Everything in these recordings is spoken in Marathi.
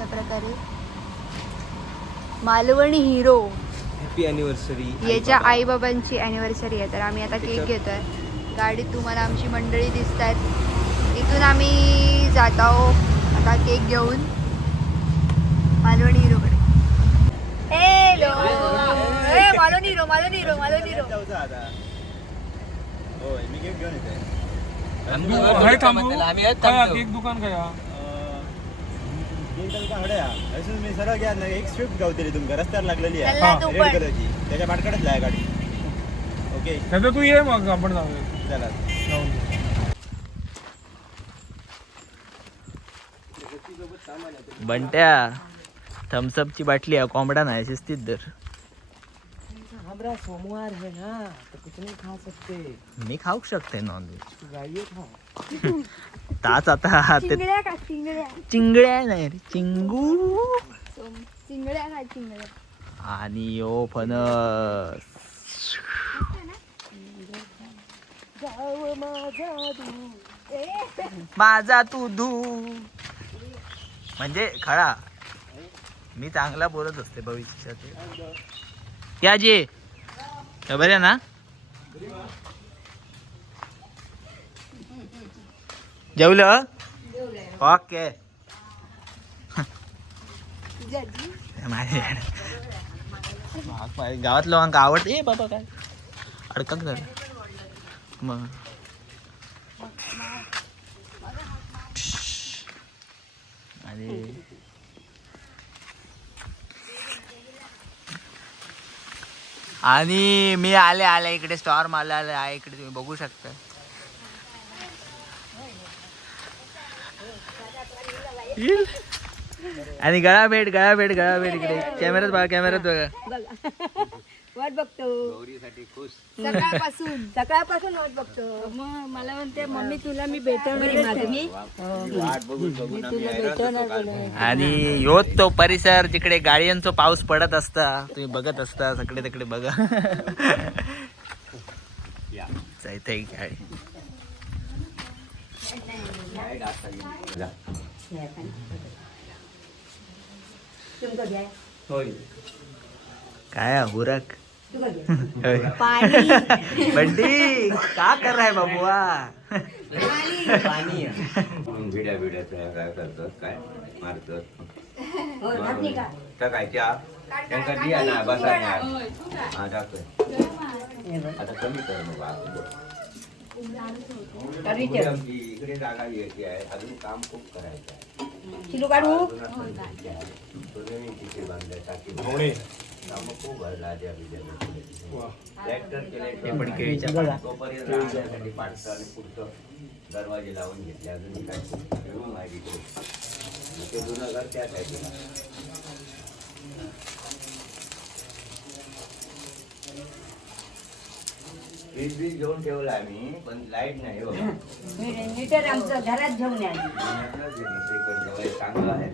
अशा प्रकारे. मालवणी हिरो. हॅपी अॅनिव्हर्सरी याच्या आईबाबांची अॅनिव्हर्सरी आहे. तर आम्ही आता केक घेतोय. गाडीत तुम्हाला आमची मंडळी दिसत आहेत इथून आम्ही जात आहोत. आता केक घेऊन. मालवणी हिरोकडे. हॅलो ए Malvani hero Malvani hero Malvani hero. आम्ही दुकान काय मी सरळ घ्या ना एक स्विफ्ट गावतली तुमका. रस्त्यावर लागलेली आहे. चला तू रेड पण. कलरची. त्याच्या पाठकडच आहे गाडी. ओके नाही तर तू ये मग आपण जाऊया. चला. जाऊन ये. बंट्या थम्सअपची बाटली आहे कोंबडा नाही शिस्तीत दर हमारा सोमवार है ना तो कुछ नहीं खा सकते। मी खाऊ शकते नॉनव्हेज खा ताच आता ते चिंगड्या का? चिंगड्या. चिंगड्या नाही रे चिंगू. चिंगड्या का चिंगड्या. आणि यो फणस. माझा तू धू म्हणजे खळा मी चांगला बोलत असते भविष्यात. या जे खबर आहे ना? जेवलं? ओके. माझ्या गावात लोकांक आवडते? ए बाबा काय? अडकत झालं मग. आणि आणि मी आले आले इकडे स्टॉर मारला आले आहे इकडे तुम्ही बघू शकता. आणि गळा भेट गळा भेट गळा भेट इकडे. कॅमेऱ्यात बघा कॅमेऱ्यात बघा. वाट बघतो. सकाळपासून सकाळपासून वाट बघतो. मग मला म्हणते मम्मी तुला मी भेटवणार मी आणि ह्योच तो परिसर जिकडे गाड्यांचा पाऊस पडत असता तुम्ही बघत असता सगळे तिकडे बघा. जायचं आहे गाडी काय हुरक. बंटी का कर रहा है बाबुआ भिड्या भिड्या काय करतात काय मारतात? टाकायच्या त्यांका दिया ना बसा हा आता कमी कर मग आमची इकडे जागा घ्यायची आहे. अजून काम खूप करायचं आहे. काढू? अजून तिथे कामं खूप भरला तोपर्यंत राहण्यासाठी पाडतं आणि पुढचं दरवाजे लावून घेतले. अजून काय रूम आहे तिकडे. ते जुनं घर त्या साईडला. फ्रीज बीज घेऊन ठेवला आम्ही पण लाइट नाही हो. मीटर आमचं घरात घेऊन या चांगला आहे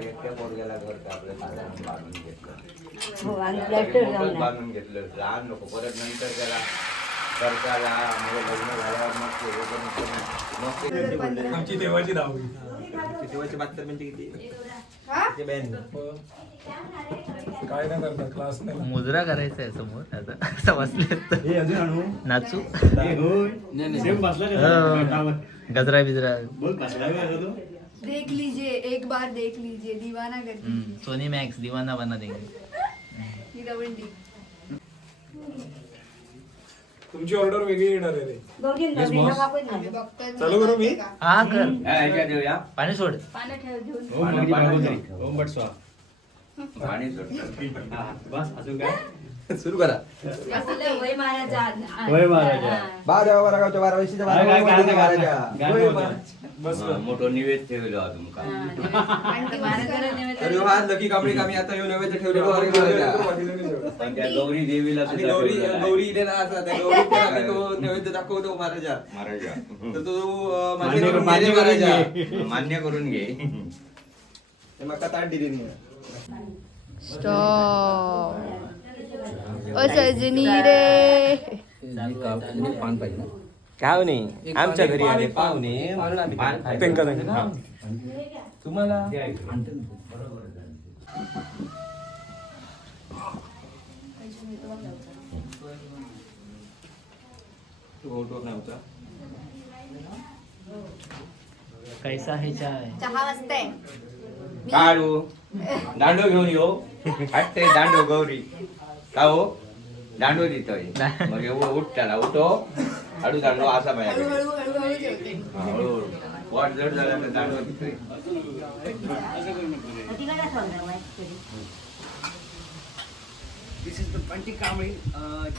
एकट्या पोरग्याला घर तर आपलं साधारण बांधून घेतलं? हो आणि मोठंच बांधून घेतलं. लहान नको परत नंतर त्याला लग्न झाल्यावर मग ते हे करून मग ते आमची देवाची दहावी तेव्हाचे बहात्तर म्हणजे किती? हा? ब्याण्णव. काय नाही करतात क्लास नाही मुजरा करायचा आहे समोर आता हे अजून आणू? नाचू. सेम बसला हो. गजरा बिजरा. बोल बसला का तो. देख लीजिए एक बार देख लीजिए दीवाना कर हम्म, सोनी मॅक्स दिवाना बना देंगे. ही तुमची ऑर्डर वेगळी येणार आहे रे. boss. पण आम्ही. बघतोय चालू करू मी? हा कर. देऊया. पाणी सोड. पानं ठेव घेऊन पाणी- पाणी- ओम बट स्वा पाणी सुटतं बस अजून काय? सुरू करा. असलं वय महाराजा आ- वय महाराजा. हा. बारा बारा. होय हा, मोठं निवेद ठेवलं हा तुमका लकी कांबळी आम्ही आता ह्यो नैवेद्य ठेवलेलो. पण त्या गौरी देवीला आणि सुद्धा गौरी ठेवलेलं आहे. गौरी इलेला असा त्या गौरी पण आम्ही तो नैवेद्य दाखवतो महाराजा. महाराजा. तर तो अं, मान्य मान्य करून- करून मान्य घे. करून घे. ते म्हाका ताट दिली नाही स्टॉप ओ सजनी रे. पान पाहिजे काय नाही आमच्या घरी आले पाहुणे. म्हणून आम्ही पान खायचं. हा. तुम्हाला? कैसा है चाय? चहा आहे काढू दांडो घेऊन येऊ हटते दांडो गौरी का हो दांडो देतोय मग एवढं उठ त्याला उठो हळू दांडो असा पाहिजे हळूहळू पोट जड झाला तर दांडो देतोय दिस इज द पंटी कांबळी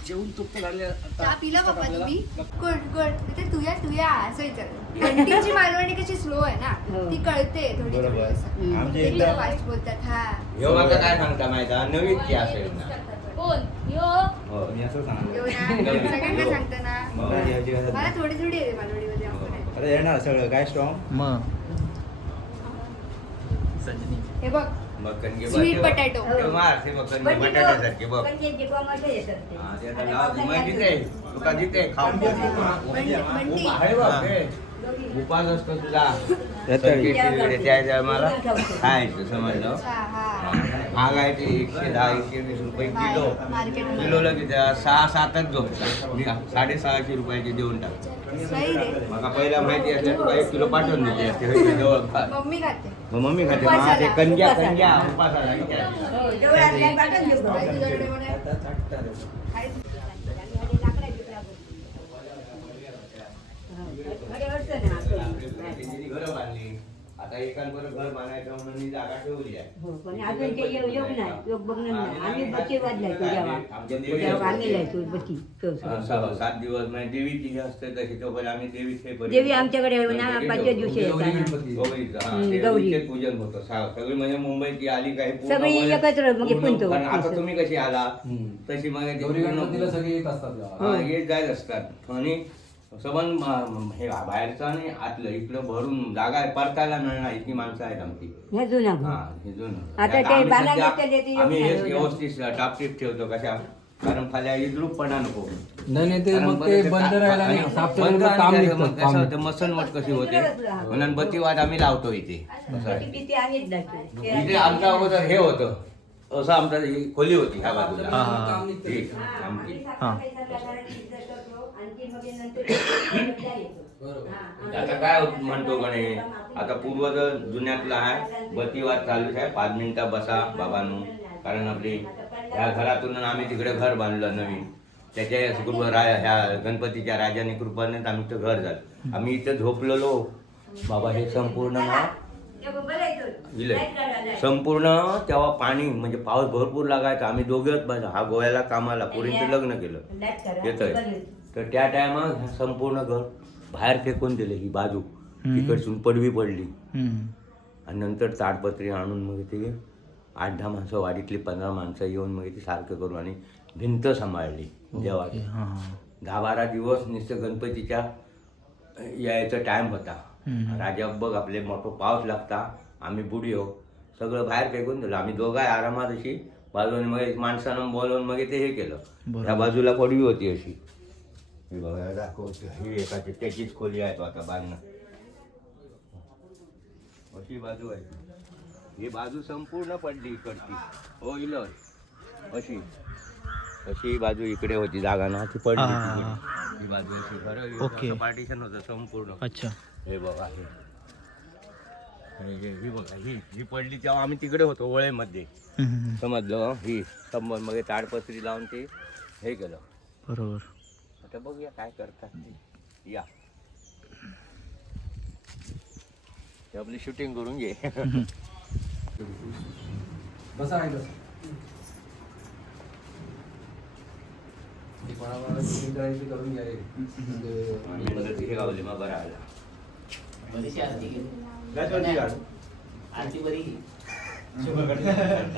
जेवून तुप्त झाले चहा पिला बाबा तुम्ही? Good good. ते तुया तुया. असं विचार. कंटीची मालवणी कशी स्लो आहे ना? ती कळते थोडी थोडी. असं. आमच्या ते इथं- फास्ट बोलतात हा. ह्यो माका काय सांगता माहिती आहे? नवीन ती असेल ना. कोण? यो. हो. मी असं सांगतो. येऊ ना सगळ्यांना सांगता ना. मग मला. थोडी थोडी आहे मालवणीमध्ये आपण आहे. आता येणार सगळं. काय स्ट्रॉंग मग सजनी हे बघ. मग कणगी Sweet बघ. potato. ते मार, ते बघ, कणगी बटाट्यासारखी बघ. पण ते टोमॅटो येतात ते. हा, ते आता लाव, मग तिथे तुका तिथे खाऊन घे. बंटी बंटी आहे बघ ते. उपास असतो तुझा. त्या खायचं समजलं? हा. हा महाग आहे ते एकशे दहा एकशे वीस रुपये किलो. मार्केट किलोला किती सहा सातच झोपतात मी साडेसहाशे रुपयाचे देऊन टाक. मला पहिला माहिती असल्या तुला एक किलो पाठवून दिली असते जवळपास. मम्मी खाते. मग मम्मी खाते. मग ते उपासाला. आता एकांबरोबर घर बांधायचं म्हणून मी जागा ठेवली आहे. हो, पण अजून ते नाही योग बघणं नाही. आम्ही बच्चे वाजलाय आमच्या देवी. आणलेलं आहे तू. हा, सहा- सात दिवस म्हणजे देवीची जी असते तशी तो पण आम्ही देवीचे पण- देवी आमच्याकडे ना पाचव्या दिवशी येतात हम्म, गौरी. पूजन होतं. सा- सगळी म्हणजे मुंबईची आली काही पूर्ण सगळी म्हणजे एकत्र मग पूर्ण- पुंतो. कारण आता. तुम्ही कशी आला तशी मग ते गौरी पूर्ण- गणपतीला सगळे येत असतात. हा, येत जायत असतात. आणि सबंध हे बाहेरचं आणि आतलं इकडं भरून जागा आहे परतायला मिळणार इतकी माणसं आहेत आमची हे जुना हा, घर. हे जुनं. आता ते आम्ही बाला सध्या- घेतलेले ते आम्ही येऊन हे. व्यवस्थित टापटीप ठेवतो कशा कारण फाल्या इद्रूपपणा नको नाही नाही ते कारण मग बरं ते ते बंद राहिला आणि साफसफाईचं काम निघतं, काम मसनवट कशी होते म्हणून बत्तीवाद आम्ही लावतो इथे असं आहे. इथे आमच्या अगोदर हे होतं असं आमचं खोली होती ह्या बाजूला हा, हा, हा. ही, आमची. हा. आणखी मग नंतर हा, आता काय म्हणतो गणे आता पूर्वज जुन्यातला आहे बत्तीवाद चालूच आहे पाच मिनिटं बसा बाबांनो. कारण आपली ह्या घरातून आम्ही तिकडे घर बांधलं नवीन. त्याच्या कृपा रा ह्या गणपतीच्या राजाने कृपाने आम्ही इथं घर झालं. आम्ही इथं झोपलेलो. बाबा हे संपूर्ण संपूर्ण तेव्हा पाणी म्हणजे पाऊस भरपूर लागायचा. आम्ही दोघेच बस. हा गोव्याला कामाला पोरींचं लग्न केलं. येतोय. तर त्या टायमात संपूर्ण घर बाहेर फेकून दिले ही बाजू. तिकडसून पडवी पडली. आणि नंतर ताडपत्री आणून मग ते आठ दहा माणसं वाडीतली पंधरा माणसं येऊन मग ते सारखं करून आणि भिंत सांभाळली देवाची. दहा बारा दिवस नुसतं गणपतीच्या यायचा टाइम होता. राजा बघ आपले मोठं पाऊस लागता आम्ही बुडी हो सगळं बाहेर फेकून दिलं. आम्ही दोघं आरामात अशी बाजूने मग एक माणसानं बोलवून मग ते हे केलं. त्या बाजूला पडवी होती अशी. ही बघा दाखवतो ही एकाची त्याचीच खोली आहे तो आता बांधणं अशी बाजू आहे ही बाजू संपूर्ण पडली इकडची हो इल अशी अशी बाजू इकडे होती जागा ना ती पडली तिकडे. ही बाजू अशी बरं ओके. पार्टिशन होतं संपूर्ण अच्छा हे बघा हे हे- हे- ही बघा ही ही पडली तेव्हा आम्ही तिकडे होतो वळेमध्ये हम्म, हम्म. समजलं ही संबंध मग हे ताडपत्री लावून ते हे केलं बरोबर आता बघूया काय करतात ते. या. ते आपली शूटिंग करून घे. बसा आहे कोणाकोणाला करायची करून घ्या रे. म्हणजे आणि मग हे गावले मग बरं आला काय चालली गाडी?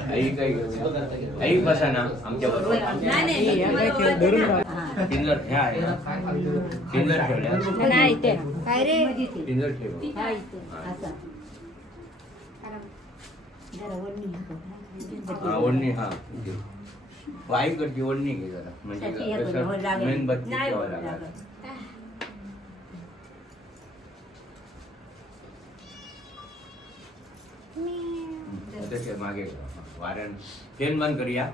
आई काय आई बसा ना आमच्या बरोबर नाही नाही. पिल्लर हे? आहे पिल्लर ठेवले नाही ते काय रे। पिल्लर ठेवले हा? इथे असा हा ओढणी हा वाईकडची ओढणी घे जरा। म्हणजे मेणबत्ती ठेवावं लागेल मागे। वारण ट्रेन बंद करूया?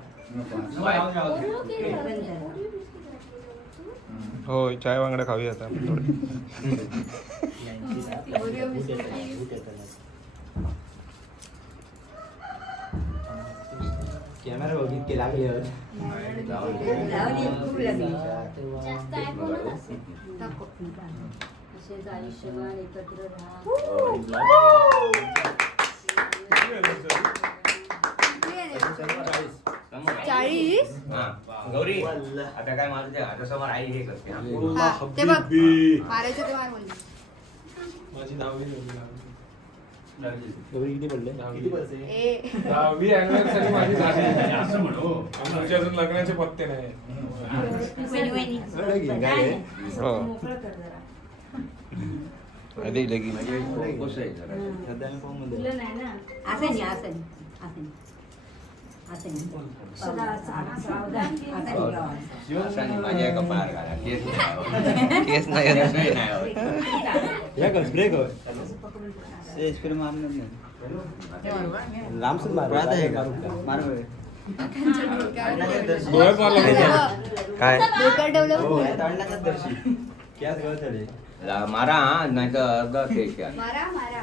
हो चाय वांगडा खाऊया आता कॅमेरा बघितले लागले आयुष्यमान एकत्र राहा चाळीस? हा. गौरी आता काय माझं ते आता समोर आई हे करते. हा. हा, ते बघ. मारायचं ते मार म्हणली माझी दहावी किती पडले? किती पैसे ए. दहावी अॅनिव्हर्सरी माझी झाली. आमचे अजून लग्नाचे पत्ते नाही. काय आहे? मोकळं कर जरा. आधी लगीन. कसं आहे जरा? सध्या मी फॉर्ममध्ये तुला नाही ना? असं नाही असं नाही असं नाही माझ्या एका घाला. केस नाही. केस नाही कर स्प्रे कर मारणार नाही मार मार काय दर्शी कॅस मारा नाही तर अर्धा केक मारा मारा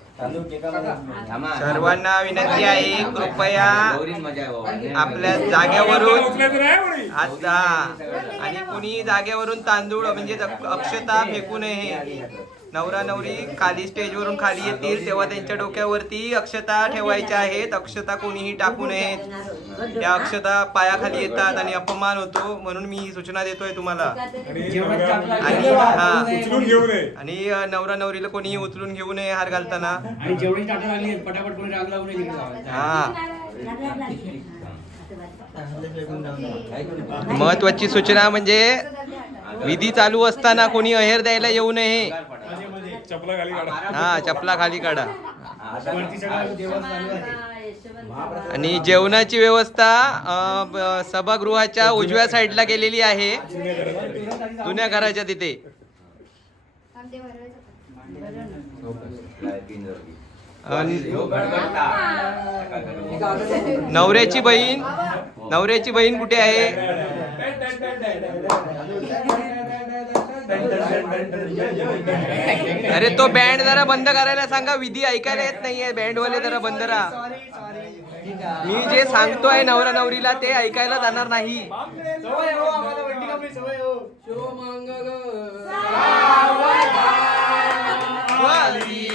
सर्वांना विनंती आहे कृपया आपल्या जागेवरून आता आणि कुणी जागेवरून तांदूळ म्हणजे अक्षता फेकू नये नवरा नवरी खाली स्टेजवरून खाली येतील तेव्हा त्यांच्या डोक्यावरती अक्षता ठेवायच्या आहेत. अक्षता कोणीही टाकू नयेत. त्या अक्षता पायाखाली येतात आणि अपमान होतो म्हणून मी ही सूचना देतोय तुम्हाला. आणि हा उचलून घेऊ नये. आणि नवरा नवरीला कोणीही उचलून घेऊ नये हार घालताना. हा. महत्वाची सूचना म्हणजे विधी चालू असताना कोणी अहेर द्यायला येऊ नये. चपला खाली काढा हा चपला खाली काढा. आणि जेवणाची व्यवस्था सभागृहाच्या उजव्या साईडला केलेली आहे. जुन्या घराच्या. तिथे. नवऱ्याची बहीण नवऱ्याची बहीण कुठे आहे? अरे तो बँड जरा बंद करायला सांगा विधी ऐकायला येत नाहीये बँड वाले जरा बंद राहा. मी जे सांगतोय नवरा नवरीला ते ऐकायला जाणार नाही. वाली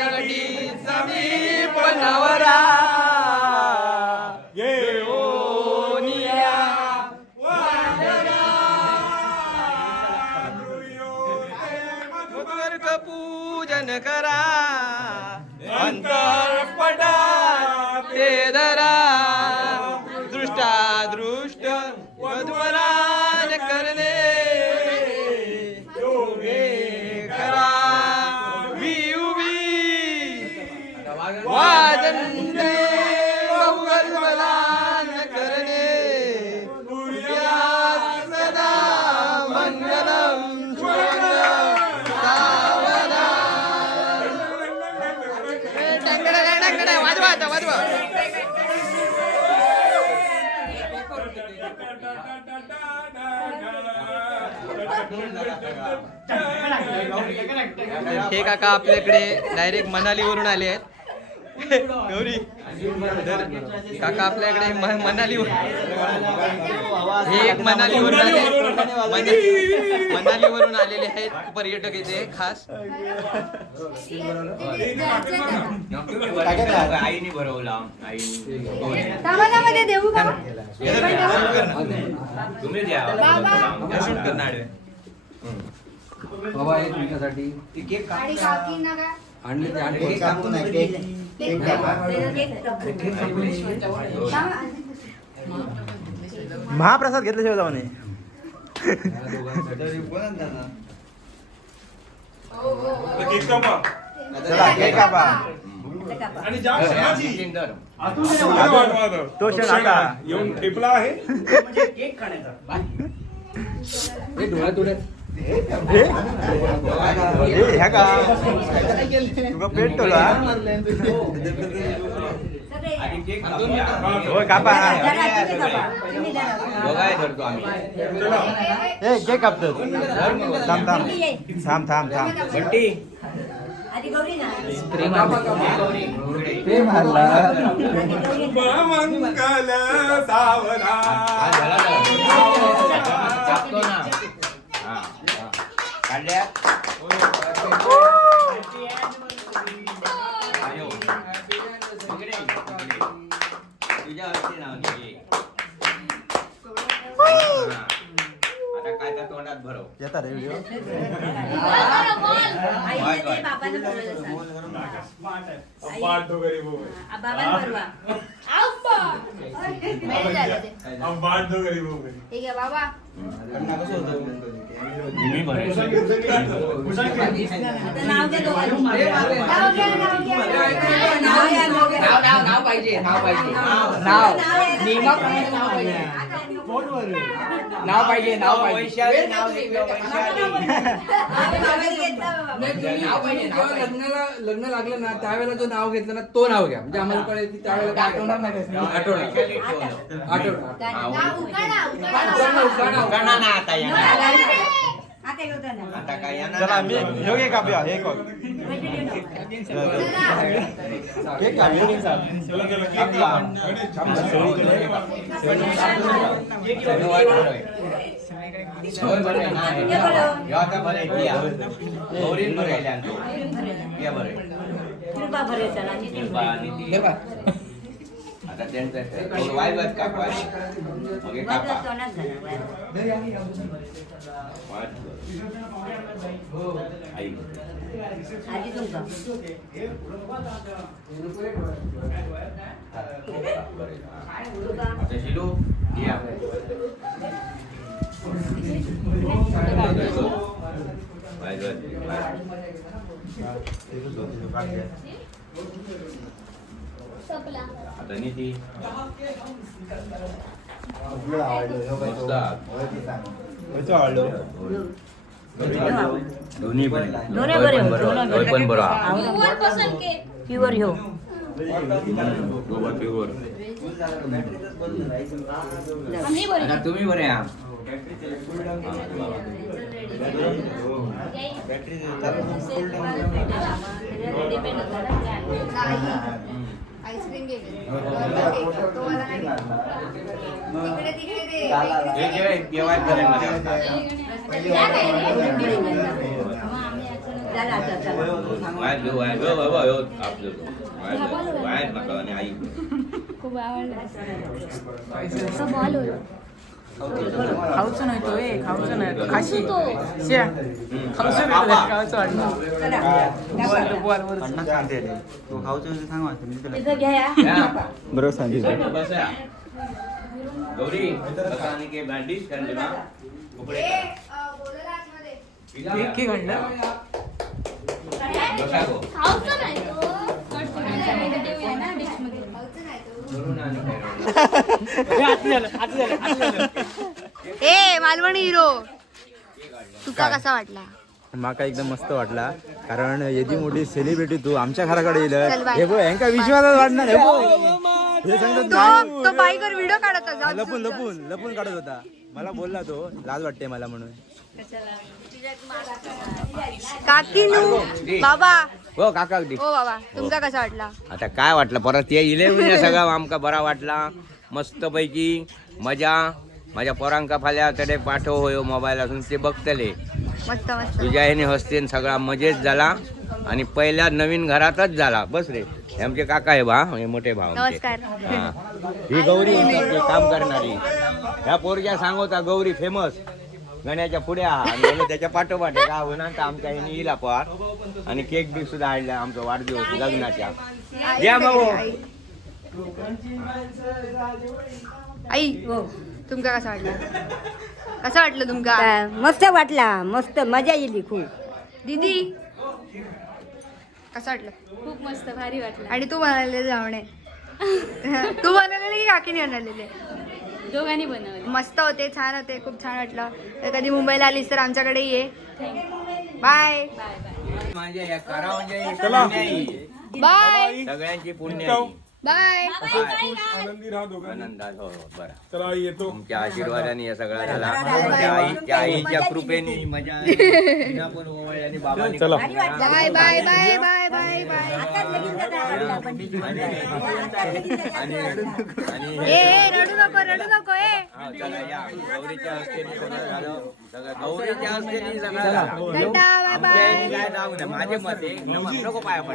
रगडी समीप नवरा. करा. अंतर. हे काका आपल्याकडे डायरेक्ट मनालीवरून आले आहेत. गौरी. काका आपल्याकडे म- मनालीवर हे एक मनालीवरून आले मना- मनालीवरून आलेले आहेत पर्यटक इथे खास. आईने भरवला देऊ का? तुम्ही द्या. शूट करणार बाबा हे तुमच्यासाठी आणले ते आणले केक कापतो ना केक केक कापा. महाप्रसाद घेतल्याशिवाय जाऊ नये. केक कापा. चला केक कापा. आणि जाम क्षणाची नितीन तर. एवढं वाटवालं. तो क्षण आता. येऊन ठेपला आहे. हे डोळ्यात ह्या का? तुका पेट टोला आणि केक कापूया. होय कापा. ए केक कापतो थांब थांब. थांब थांब थांब. प्रेम हल्ला मंगल सावरा हा, झाला तर. कापतो ना हा, हा. काढल्या आयो. इकडे, इकडे. तुझ्या हस्ते नाव घे. मी नाव पाहिजे नाव पाहिजे. नाव. नाव. नाव. नाव नाव लग्नाला लग्न लागलं ना त्यावेळेला जो नाव घेतलं ना तो नाव घ्या. म्हणजे आम्हाला कळेल की त्यावेळेला आठवणार नाही आठवणार. ठेवलं. आठवणार. आता काय चला. मी ह्यो केक कापूया हे कोण केक कापूया बरं. बरं आहे. ये बरं. आता बरं आहे, या. गौरीन बरं आहे. या बरं आहे. कृपा भरे चला आणि ते कृपा आणि ती- हे पहा. आता त्यांचं थोडं वायवत कापा. मग हे कापा. आई. आता शिलू या वायवत, वायवत. आता नीती मस्त ह्याचं आवडलं दोन्ही पण दोन्ही बरे हो, बरोबर दोन्ही दोन्ही पण बरोबर प्युअर ह्यो गोबर प्युअर आता तुम्ही बरे आहात आईस्क्रीम गेली तो मला नाही तिकडे तिकडे ते हे जे खाऊचं नाही तो ए खाऊचं नाही तो खाशी श्या. खाऊचं नाही तो, खाऊचं. अण्णा सांगते रे. तू खाऊचं सांग वाटतं मी तुला तिथं घ्या या. बरोबर सांगितलं गौरी आणि के कर कपडे ए, करा. अ, बोलवलं आतमध्ये. केक केक आणलं बसा गो खाऊचं नाही तो. करून आणि ए मालवणी हिरो तुका कसा वाटला माका एकदम मस्त वाटला कारण येदी मोठी सेलिब्रिटी तू आमच्या घराकडे येईल चल बाय. हे बघ यांका विश्वासच वाटणार हे बघ. हे सांगतात तो नाही. तो बाईकवर व्हिडिओ काढत होता. लपून लपून लपून काढत होता मला बोलला तो लाज वाटते मला म्हणून काकीनू बाबा. हो काका अगदी. ओ बाबा. कसा वाटला? आता काय वाटलं? परत ते इले म्हणजे सगळं आमका बरा वाटला. मस्त पैकी मजा. माझ्या पोरांका फाल्या तडे पाठव होयो मोबाईल असून ते बघतले. मस्त मस्त. तुझ्या ह्याने हस्तेन सगळा मजेत झाला. आणि पहिल्या नवीन घरातच झाला. बस रे. हे आमचे काका आहे बा. हे मोठे आमचे. नमस्कार. हा. ही गौरी होती, काम करणारी. ह्या पोरग्या सांगोता गौरी फेमस गण्याच्या पुढे आहात. आणि त्याच्या पाठोपाठ आहे. का होणार तर आमच्या ह्याने येईल आपण आणि केक बी सुद्धा आणला आमचा वाढदिवस लग्नाच्या. या भाऊ. आई. आई तुमका कसा वाटला? कसा वाटलं तुमका? मस्त वाटला. मस्त मजा येईल खूप. दीदी? कसं वाटलं? खूप मस्त भारी वाटलं. आणि तू म्हणाले जावणे. तू बनवलेले की काकीने बनवलेले दोघांनी बनवलं. मस्त होते छान होते खूप छान वाटलं. तर कधी मुंबईला आलीस तर आमच्याकडे ये. बाय बाय बाय ही पुण्य. बाय आहे. बाय आनंदी राहा दोघांनी. आनंदात हो हो, बरं. चला येतो. तुमच्या आशीर्वादाने हे सगळं झाला. त्या आई त्या आईच्या कृपेने मजा आली. तिला पण ओवाळली आणि बाबांनी चला. पण करा. Bye bye bye bye bye bye आणि आणि ए ए, रडू नको रडू नको ए. हा, चला या. गौरीच्या हस्तेने सगळं झालं. सगळं गौरीच्या हस्तेने सगळं झालं. टाटा बाय आमच्या बाय. ह्यानी काय जाऊ नये माझे मत आहे नको पाया पडा.